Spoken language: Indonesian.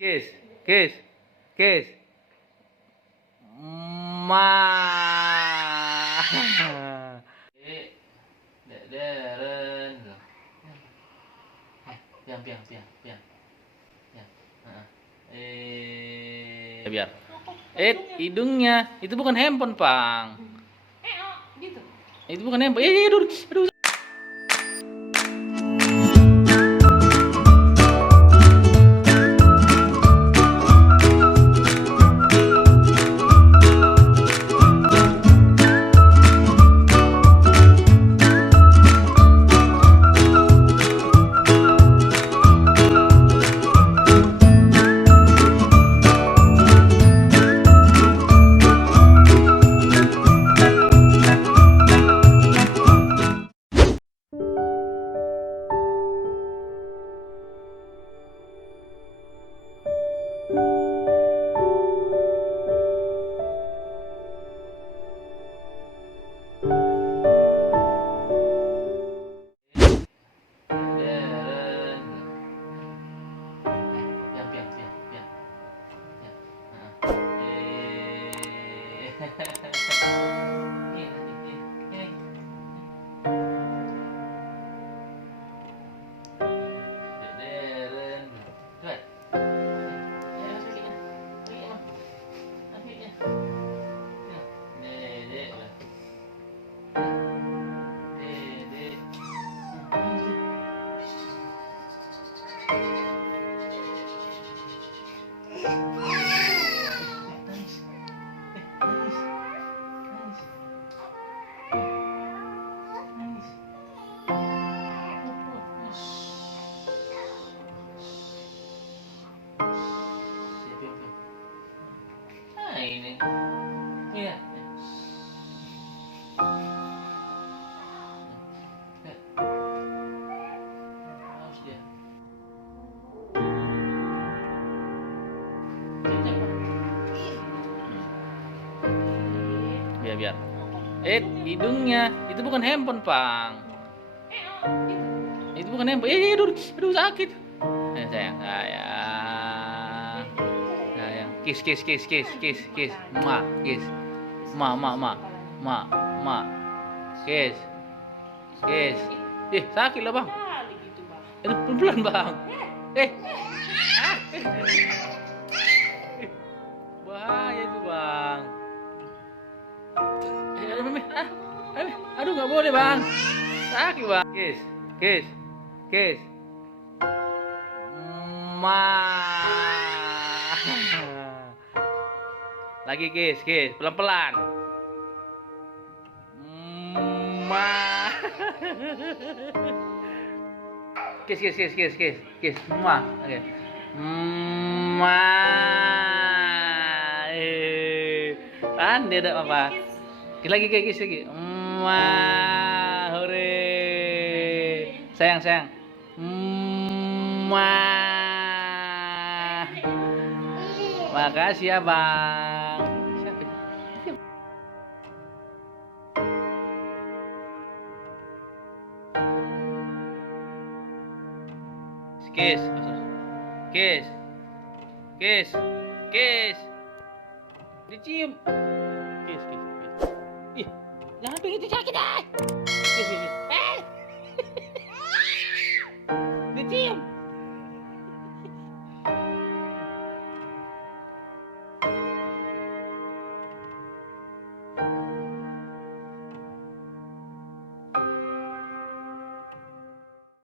Kiss, kiss, kiss. Ma. Deren. Piang, piang, piang, piang. Ya. Biar. Hidungnya. Itu bukan handphone, Pang. Gitu. Itu bukan handphone. Aduh, aduh. Ini. Iya. Haus dia. Biar. Hidungnya. Itu bukan handphone, Pang. Itu bukan handphone. Aduh, sakit. Sayang. Kiss. Ma, kiss. Ma. Kiss. Sakit lah, Bang. Kali gitu, Bang. Itu pelan-pelan, Bang. Bahaya itu, Bang. Aduh, nggak boleh, Bang. Sakit, Bang. Kiss. Ma. Lagi kiss, pelan-pelan. Ma. Kiss. Ma. Oke. Ma. Pandai ada apa? Lagi kiss lagi. Ma. Hore. Sayang. Ma. Makasih ya, Bang. Kiss. Dicium. Kiss. Ih, jangan pengen itu sakit, ah. Kiss.